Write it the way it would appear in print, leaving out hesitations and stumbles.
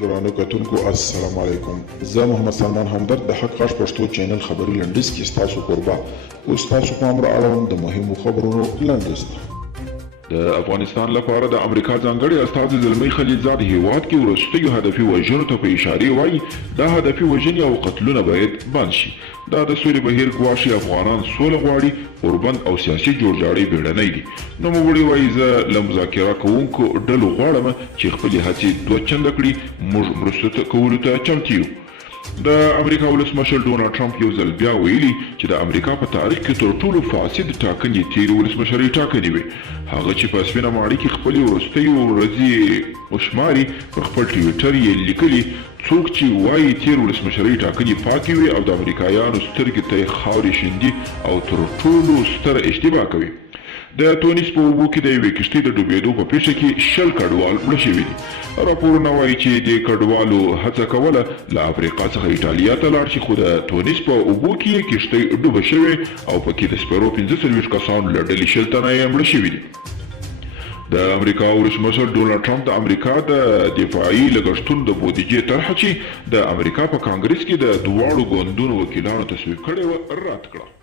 درانه کتونکو السلام علیکم. زه محمد سلمان همدرد د حق غږ پښتو چینل خبري لنډیز کې ستاسو کوربه اوس تاسو پام را اړوم د مهمو خبرونو لنډیز ته. د افغانستان لپاره د امریکا ځانګړي استازي زلمی خلیلزاد هیواد کې وروستیو هدفي وژنو ته په اشارې وایي دا هدفي وژنې او قتلونه باید بند شي. دا د سولې بهیر ګواښي افغانان سوله غواړي، اوربند او سیاسي جوړجاړی بیړنۍ دي. نوموړي وایي زه له مذاکره کوونکو ډلو غواړم چې خپلې هڅې دوه چنده کړي، موږ مرسته کولو ته چمتو یو. د امریکا ولسمشر ډونالډ ټرمپ یو ځل بیا ویلي چې د امریکا په تاریخ کې تر ټولو فاسد ټاکنې تیرې ولسمشرۍ ټاکنې وې. هغه چې په سپینه ماڼۍ کې خپلې وروستیو ورځې وشماري په خپل ټویټر یې لیکلي څوک چې وایي تیر ولسمشرۍ ټاکنې پاکې وې او د امریکایانو سترګې ته یې خاورې شیندي او تر ټولو ستره اشتباه کوي. د تونس په اوبو کې د یوې کښتۍ د ډوبېدو په پیښه کې 20 کډوال مړه شوي دي. راپورونه وایي چې د کډوالو هڅه کوله له افریقا څخه ایټالیا ته لاړ شي، خو د تونس په اوبو کې یې کښتۍ ډوبه شوې او پکې د سپرو 45 کسانو له ډلې 20 تنه یې مړه شوي دي. د امریکا ولسمشر ډونالډ ټرمپ د امریکا د دفاعي لګښتونو د بودیجې طرحه چې د امریکا په کانګرس کې د دواړو ګوندونو وکیلانو تصویب کړې وه رد کړه.